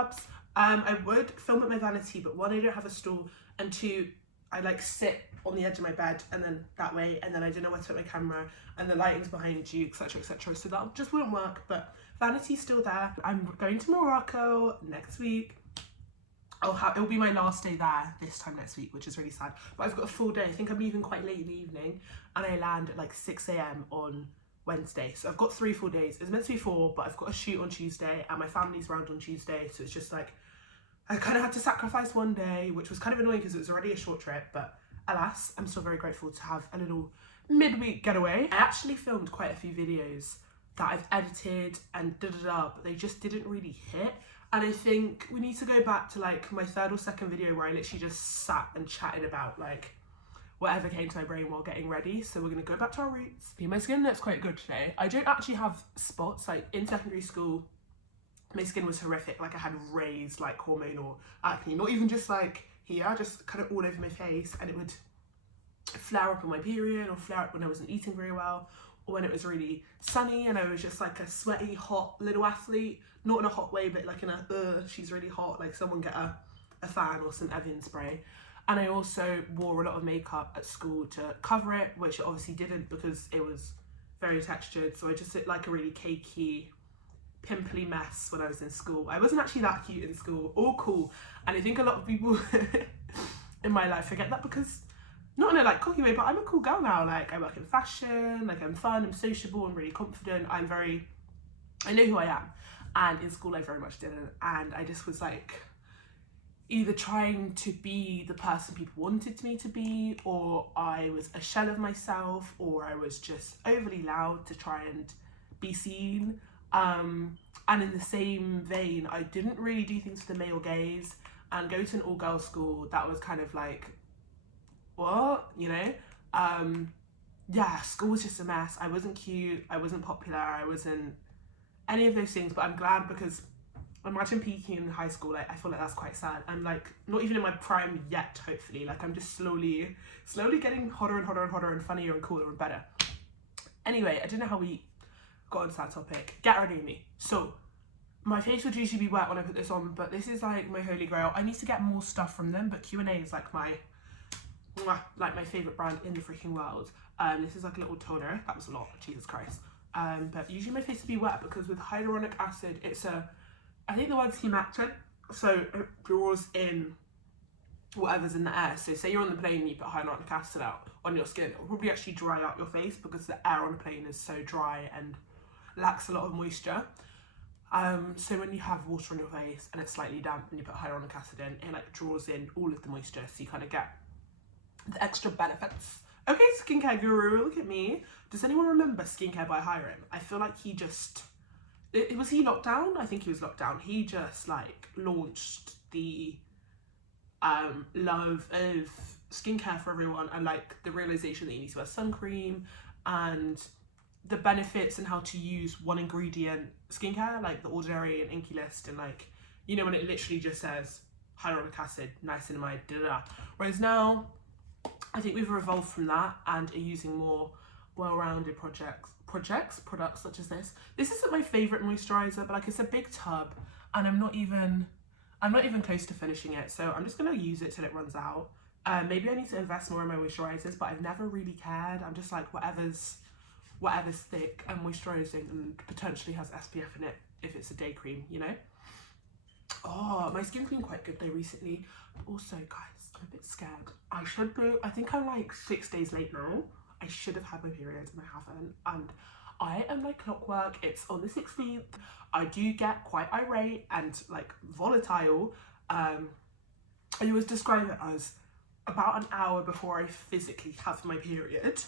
scrubs. I would film at my vanity, but one, I don't have a stool, and two, I like sit on the edge of my bed and then that way, and then I don't know where to put my camera, and the lighting's behind you, etc, etc, so that just wouldn't work. But vanity's still there. I'm going to Morocco next week. It'll be my last day there this time next week, which is really sad, but I've got a full day. I think I'm leaving quite late in the evening, and I land at like 6 a.m. on Wednesday, so I've got 3 full days. It's meant to be 4, but I've got a shoot on Tuesday and my family's around on Tuesday, so it's just like I kind of had to sacrifice one day, which was kind of annoying because it was already a short trip, but alas, I'm still very grateful to have a little midweek getaway. I actually filmed quite a few videos that I've edited and but they just didn't really hit, and I think we need to go back to like my 3rd or 2nd video where I literally just sat and chatted about like whatever came to my brain while getting ready. So we're going to go back to our roots. My skin looks quite good today. I don't actually have spots. Like in secondary school, my skin was horrific. Like I had raised like hormonal acne, not even just like here, just kind of all over my face, and it would flare up on my period or flare up when I wasn't eating very well, or when it was really sunny and I was just like a sweaty, hot little athlete. Not in a hot way, but like in a, she's really hot, like someone get a fan or some Evian spray. And I also wore a lot of makeup at school to cover it, which it obviously didn't because it was very textured. So I just looked like a really cakey, pimply mess when I was in school. I wasn't actually that cute in school or cool. And I think a lot of people in my life forget that, because not in a like cocky way, but I'm a cool girl now. Like I work in fashion, like I'm fun, I'm sociable, I'm really confident. I know who I am. And in school I very much didn't. And I just was like, either trying to be the person people wanted me to be, or I was a shell of myself, or I was just overly loud to try and be seen. And in the same vein, I didn't really do things for the male gaze, and go to an all-girls school, that was kind of like, what, you know? Yeah, school was just a mess. I wasn't cute, I wasn't popular, I wasn't any of those things, but I'm glad, because imagine peaking in high school. Like I feel like that's quite sad. I'm like not even in my prime yet, hopefully. Like I'm just slowly getting hotter and hotter and hotter and funnier and cooler and better. Anyway, I don't know how we got onto that topic. Get ready me. So my face would usually be wet when I put this on, but this is like my holy grail. I need to get more stuff from them, but Q&A is like my favorite brand in the freaking world. This is like a little toner. That was a lot, Jesus Christ. But usually my face would be wet because with hyaluronic acid, I think the word's humectant, so it draws in whatever's in the air. So say you're on the plane and you put hyaluronic acid out on your skin, it'll probably actually dry out your face because the air on the plane is so dry and lacks a lot of moisture. So when you have water on your face and it's slightly damp and you put hyaluronic acid in, it like draws in all of the moisture, so you kind of get the extra benefits. Okay, skincare guru, look at me. Does anyone remember Skincare by Hiram? I feel like he just... was he locked down? I think he was locked down. He just like launched the love of skincare for everyone, and like the realization that you need to wear sun cream, and the benefits and how to use one ingredient skincare, like the Ordinary and Inky List, and like, you know, when it literally just says hyaluronic acid, niacinamide, da-da-da. Whereas now I think we've evolved from that and are using more well-rounded products such as this. This isn't my favorite moisturizer, but like it's a big tub, and I'm not even close to finishing it, so I'm just gonna use it till it runs out. Maybe I need to invest more in my moisturizers, but I've never really cared. I'm just like whatever's thick and moisturizing and potentially has SPF in it if it's a day cream, you know. Oh, my skin's been quite good though recently, but also guys, I'm a bit scared. I think I'm like 6 days late now. I should have had my period and I haven't, and I am like clockwork. It's on the 16th. I do get quite irate and like volatile. I always describe it as about an hour before I physically have my period,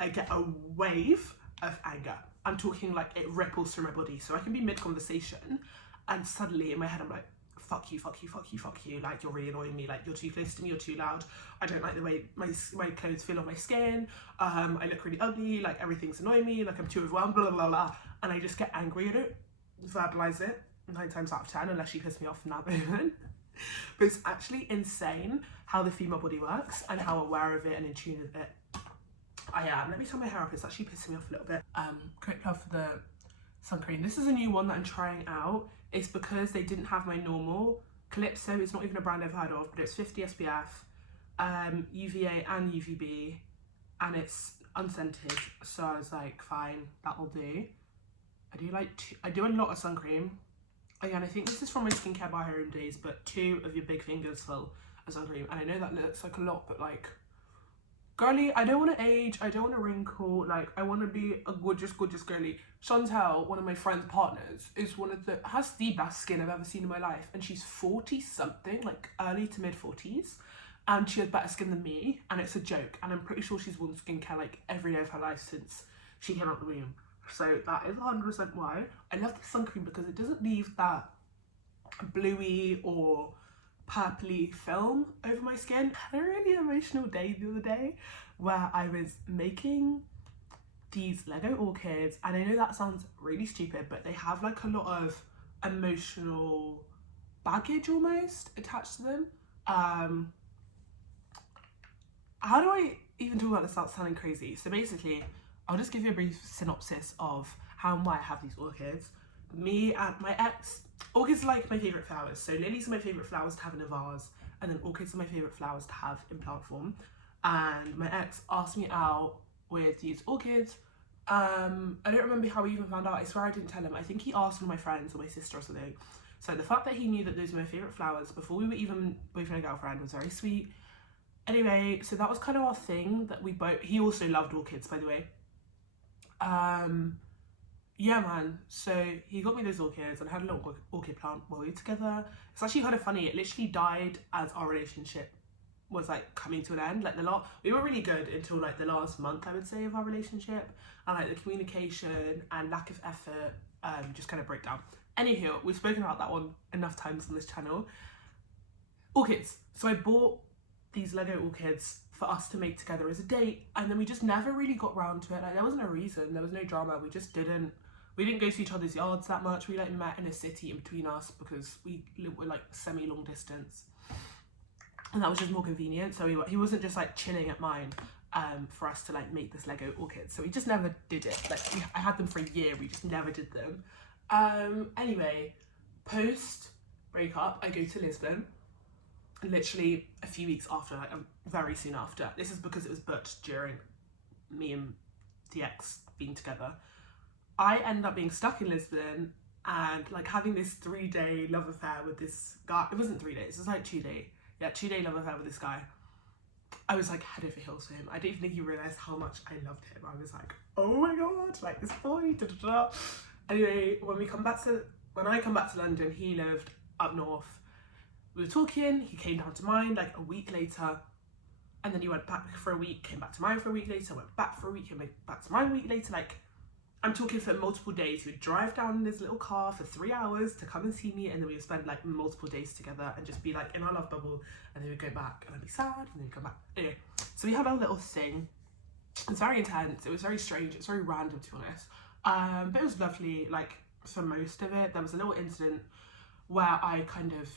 I get a wave of anger. I'm talking like it ripples through my body, so I can be mid-conversation and suddenly in my head I'm like, fuck you, fuck you, fuck you, fuck you, like you're really annoying me, like you're too close to me, you're too loud, I don't like the way my clothes feel on my skin, I look really ugly, like everything's annoying me, like I'm too overwhelmed, blah blah blah, and I just get angry at it, verbalise it 9 times out of 10 unless you piss me off in that moment. But it's actually insane how the female body works and how aware of it and in tune with it I am. Let me turn my hair up, it's actually pissing me off a little bit. Quick love for the sun cream. This is a new one that I'm trying out. It's because they didn't have my normal Calypso. It's not even a brand I've heard of, but it's 50 SPF, UVA and UVB, and it's unscented. So I was like, fine, that will do. I do a lot of sun cream. Again, I think this is from my skincare by home days, but 2 of your big fingers full of sun cream. And I know that looks like a lot, but like, girly, I don't want to age, I don't want to wrinkle, like, I want to be a gorgeous, gorgeous girly. Chantel, one of my friend's partners, has the best skin I've ever seen in my life, and she's 40 something, like early to mid 40s, and she has better skin than me, and it's a joke, and I'm pretty sure she's worn skincare like every day of her life since she came out the womb. So that is 100% why. I love the sun cream because it doesn't leave that bluey or purpley film over my skin. I had a really emotional day the other day where I was making these Lego orchids, and I know that sounds really stupid, but they have like a lot of emotional baggage almost attached to them. How do I even talk about this without sounding crazy? So basically, I'll just give you a brief synopsis of how and why I have these orchids. Me and my ex, orchids are like my favourite flowers. So lilies are my favourite flowers to have in a vase, and then orchids are my favourite flowers to have in plant form. And my ex asked me out with these orchids. I don't remember how we even found out. I swear I didn't tell him. I think he asked one of my friends or my sister or something. So the fact that he knew that those were my favourite flowers before we were even boyfriend and girlfriend was very sweet. Anyway, so that was kind of our thing that we both, he also loved orchids, by the way. Yeah, man, so he got me those orchids and I had a little orchid plant while we were together. It's actually kind of funny, it literally died as our relationship was like coming to an end. Like we were really good until like the last month, I would say, of our relationship, and like the communication and lack of effort just kind of broke down. Anywho, we've spoken about that one enough times on this channel. Orchids. So I bought these Lego orchids for us to make together as a date, and then we just never really got round to it. Like, there wasn't a reason, there was no drama, we didn't go to each other's yards that much. We like met in a city in between us because we were like semi-long distance, and that was just more convenient. So he wasn't just like chilling at mine for us to like make this Lego orchid. So we just never did it. Like I had them for a year, we just never did them. Anyway, post breakup, I go to Lisbon. Literally a few weeks after, like very soon after. This is because it was booked during me and the ex being together. I ended up being stuck in Lisbon and like having this 3-day love affair with this guy. It wasn't 3 days, it was like 2-day. Yeah, 2-day love affair with this guy. I was like head over heels for him. I didn't think he realised how much I loved him. I was like, oh my god, like this boy, da da da. Anyway, when I come back to London, he lived up north. We were talking, he came down to mine like a week later, and then he went back for a week, came back to mine for a week later, went back for a week, came back to mine a week later. Like, I'm talking for multiple days. He would drive down in his little car for 3 hours to come and see me, and then we would spend like multiple days together and just be like in our love bubble, and then we'd go back and I'd be sad and then we'd come back. Anyway, so we had our little thing. It was very intense, it was very strange, it was very random to be honest, but it was lovely. Like for most of it, there was a little incident where I kind of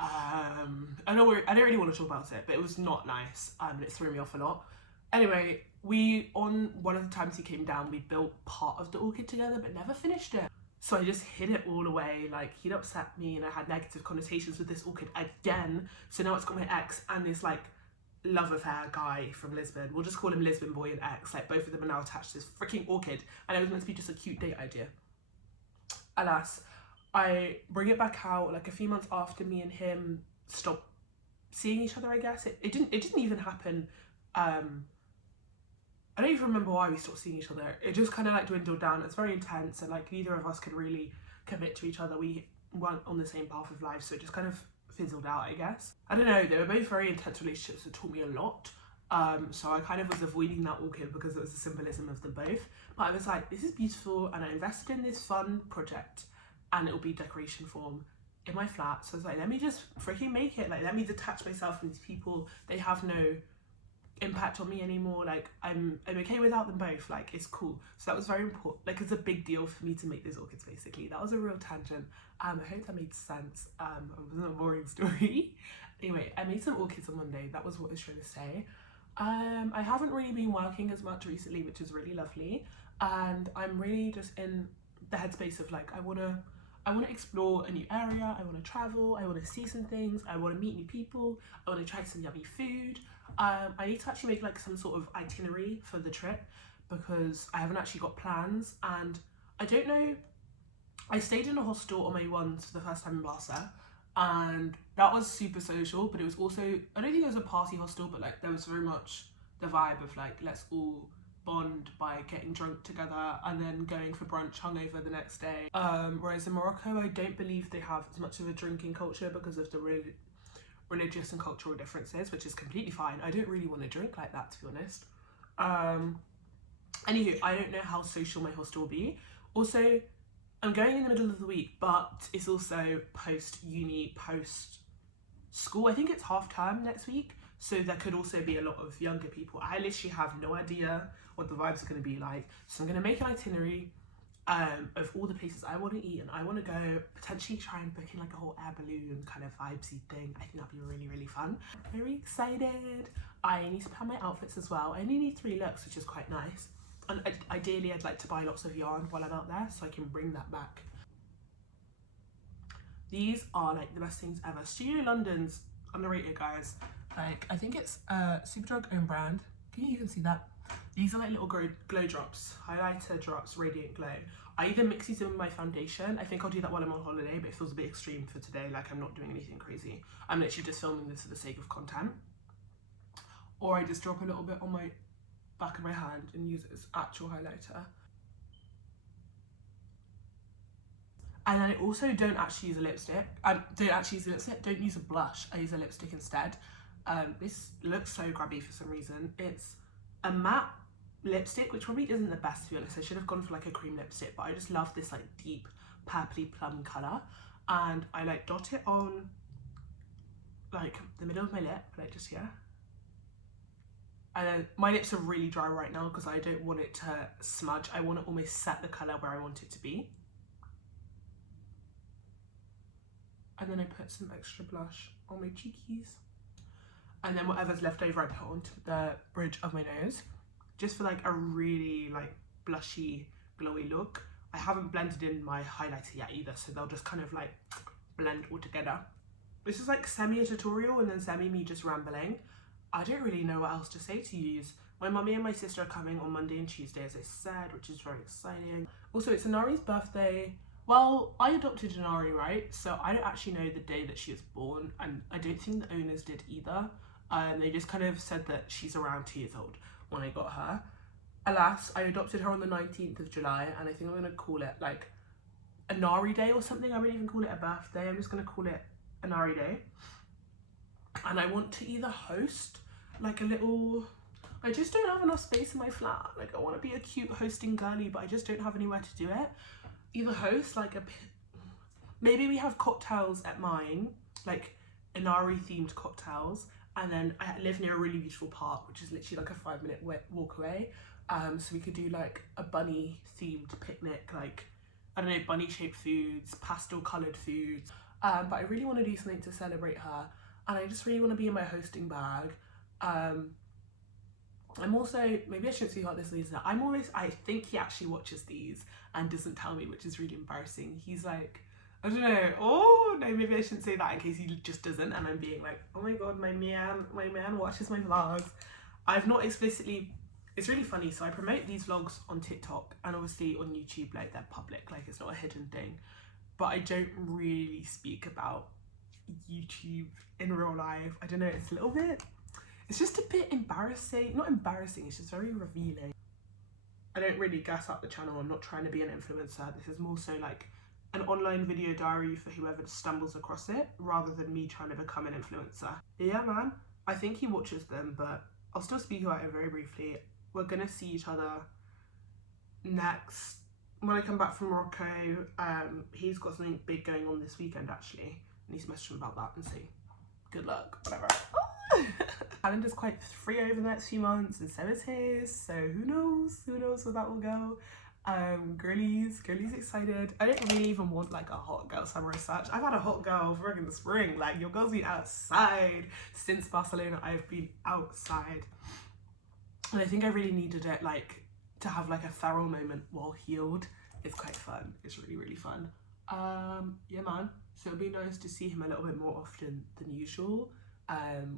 I don't really want to talk about it, but it was not nice, and it threw me off a lot. Anyway, on one of the times he came down, we built part of the orchid together but never finished it. So I just hid it all away. Like, he'd upset me and I had negative connotations with this orchid again. So now it's got my ex and this like love affair guy from Lisbon. We'll just call him Lisbon boy and ex. Like, both of them are now attached to this freaking orchid, and it was meant to be just a cute date idea. Alas, I bring it back out like a few months after me and him stopped seeing each other, I guess. It didn't even happen. I don't even remember why we stopped seeing each other. It just kind of like dwindled down. It's very intense, and like neither of us could really commit to each other. We weren't on the same path of life, so it just kind of fizzled out, I guess. I don't know, they were both very intense relationships that taught me a lot. So I kind of was avoiding that orchid because it was the symbolism of them both. But I was like, this is beautiful, and I invested in this fun project, and it'll be decoration form in my flat. So I was like, let me just freaking make it. Like, let me detach myself from these people. They have no impact on me anymore. Like, I'm okay without them both. Like, it's cool. So that was very important. Like, it's a big deal for me to make those orchids, basically. That was a real tangent. I hope that made sense. It wasn't a boring story. Anyway, I made some orchids on Monday. That was what I was trying to say. I haven't really been working as much recently, which is really lovely. And I'm really just in the headspace of like I want to explore a new area, I want to travel, I want to see some things, I want to meet new people, I want to try some yummy food. I need to actually make like some sort of itinerary for the trip because I haven't actually got plans, and I don't know. I stayed in a hostel on my ones for the first time in Barca, and that was super social, but it was also, I don't think it was a party hostel, but like there was very much the vibe of like, let's all bond by getting drunk together and then going for brunch hungover the next day. Whereas in Morocco, I don't believe they have as much of a drinking culture because of the religious and cultural differences, which is completely fine. I don't really want to drink like that, to be honest. Anywho, I don't know how social my hostel will be. Also, I'm going in the middle of the week, but it's also post-uni, post-school. I think it's half term next week, so there could also be a lot of younger people. I literally have no idea what the vibes are going to be like. So I'm going to make an itinerary of all the places I want to eat, and I want to go potentially try and book in like a whole air balloon kind of vibesy thing. I think that'd be really, really fun. Very excited. I need to plan my outfits as well. I only need 3 looks, which is quite nice. And ideally, I'd like to buy lots of yarn while I'm out there so I can bring that back. These are like the best things ever. Studio London's underrated, guys. Like, I think it's a Superdrug own brand. Can you even see that? These are like little glow drops, highlighter drops, radiant glow. I either mix these in with my foundation. I think I'll do that while I'm on holiday, but it feels a bit extreme for today. Like, I'm not doing anything crazy. I'm literally just filming this for the sake of content. Or I just drop a little bit on my back of my hand and use it as actual highlighter. And then I also don't actually use a lipstick. Don't use a blush. I use a lipstick instead. This looks so grabby for some reason. It's a matte lipstick, which probably isn't the best, to be honest. I should have gone for like a cream lipstick, but I just love this like deep purpley plum colour. And I like dot it on like the middle of my lip, like just here. And my lips are really dry right now because I don't want it to smudge. I want to almost set the colour where I want it to be. And then I put some extra blush on my cheekies. And then whatever's left over I put onto the bridge of my nose. Just for like a really like blushy, glowy look. I haven't blended in my highlighter yet either, so they'll just kind of like blend all together. This is like semi a tutorial and then semi me just rambling. I don't really know what else to say to you. My mummy and my sister are coming on Monday and Tuesday, as I said, which is very exciting. Also, it's Inari's birthday. Well, I adopted Inari, right? So I don't actually know the day that she was born, and I don't think the owners did either. They just kind of said that she's around 2 years old when I got her. Alas, I adopted her on the 19th of July, and I think I'm going to call it like Inari Day or something. I wouldn't even call it a birthday. I'm just going to call it Inari Day. And I want to either host like a little, I just don't have enough space in my flat. Like, I want to be a cute hosting girly, but I just don't have anywhere to do it. Either host like maybe we have cocktails at mine, like Inari themed cocktails, and then I live near a really beautiful park, which is literally like a 5-minute walk away. So we could do like a bunny themed picnic, like, I don't know, bunny shaped foods, pastel coloured foods. But I really want to do something to celebrate her. And I just really want to be in my hosting bag. I'm also, maybe I shouldn't speak about this later. I think he actually watches these and doesn't tell me, which is really embarrassing. He's like, I don't know, oh no, maybe I shouldn't say that in case he just doesn't, and I'm being like, oh my god, my man watches my vlogs. I've not explicitly, it's really funny, so I promote these vlogs on TikTok and obviously on YouTube, like they're public, like it's not a hidden thing. But I don't really speak about YouTube in real life. I don't know, it's a little bit, it's just a bit embarrassing. Not embarrassing, it's just very revealing. I don't really gas up the channel. I'm not trying to be an influencer. This is more so like an online video diary for whoever stumbles across it, rather than me trying to become an influencer. Yeah, man, I think he watches them, but I'll still speak about it very briefly. We're gonna see each other next when I come back from Morocco. He's got something big going on this weekend actually. I need to message him about that and see. Good luck, whatever. Calendar's quite free over the next few months, and so is his, so who knows where that will go. Girlies excited. I don't really even want like a hot girl summer as such. I've had a hot girl for in the spring. Like, your girl's been outside since Barcelona. I've been outside, and I think I really needed it, like, to have like a feral moment while healed it's quite fun. It's really, really fun. Yeah, man. So it'll be nice to see him a little bit more often than usual.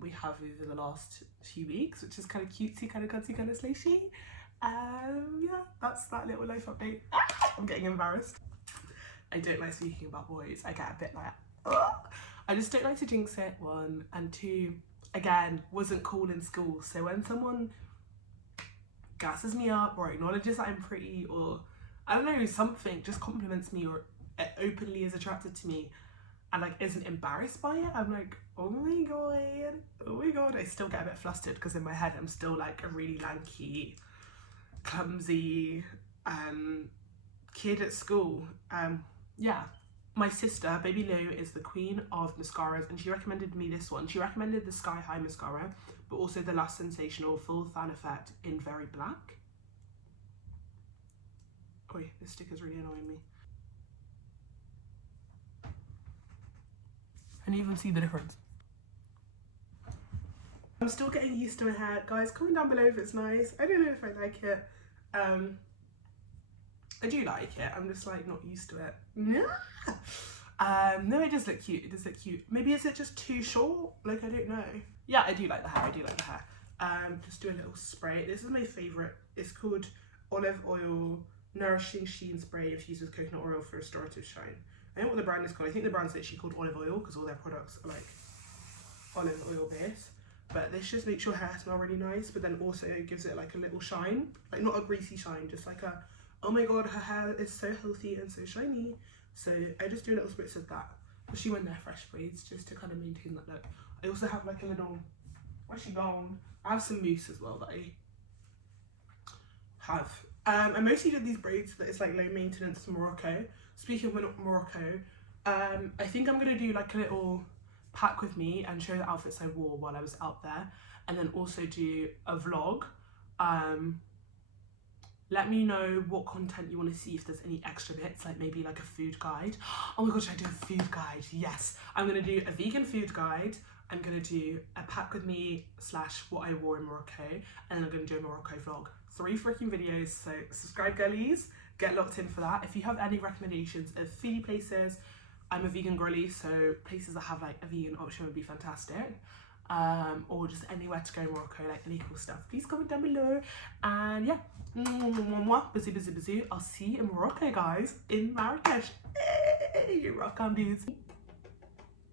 We have over the last few weeks, which is kind of cutesy, kind of cutsy, kind of slashy. Yeah, that's that little life update. I'm getting embarrassed. I don't like speaking about boys. I get a bit like, ugh. I just don't like to jinx it, one. And two, again, wasn't cool in school. So when someone gasses me up or acknowledges that I'm pretty, or I don't know, something, just compliments me or openly is attracted to me and like isn't embarrassed by it, I'm like, oh my god. I still get a bit flustered because in my head I'm still like a really lanky, clumsy kid at school. Yeah, my sister, Baby Lou, is the queen of mascaras, and she recommended me this one. She recommended the Sky High mascara, but also the Last Sensational Full Fan Effect in Very Black. Oi, this sticker's really annoying me. Can you even see the difference? I'm still getting used to my hair. Guys, comment down below if it's nice. I don't know if I like it. I do like it, I'm just like not used to it. No, it does look cute, it does look cute. Maybe is it just too short? Like, I don't know. Yeah, I do like the hair, I do like the hair. Just do a little spray. This is my favourite. It's called Olive Oil Nourishing Sheen Spray infused with coconut oil for restorative shine. I don't know what the brand is called. I think the brand's literally called Olive Oil because all their products are like olive oil based. But this just makes your hair smell really nice, but then also it gives it like a little shine. Like not a greasy shine, just like a, oh my god, her hair is so healthy and so shiny. So I just do little spritz of that, especially when they're fresh braids, just to kind of maintain that look. I also have like a little, where's she gone? I have some mousse as well that I have. I mostly did these braids that it's like low maintenance Morocco. Speaking of Morocco, I think I'm gonna do like a little pack with me and show the outfits I wore while I was out there, and then also do a vlog. Let me know what content you want to see, if there's any extra bits, like maybe like a food guide. Oh my gosh, I do a food guide, yes. I'm gonna do a vegan food guide, I'm gonna do a pack with me / what I wore in Morocco, and then I'm gonna do a Morocco vlog. 3 freaking videos, so subscribe girlies, get locked in for that. If you have any recommendations of foodie places, I'm a vegan girly, so places that have like a vegan option would be fantastic. Or just anywhere to go in Morocco, like any cool stuff, please comment down below. And yeah, busy. I'll see you in Morocco, guys, in Marrakesh. Hey, rock on, dudes.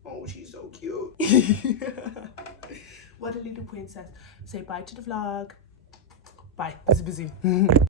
Oh, she's so cute. What a little princess. Say bye to the vlog. Bye, busy.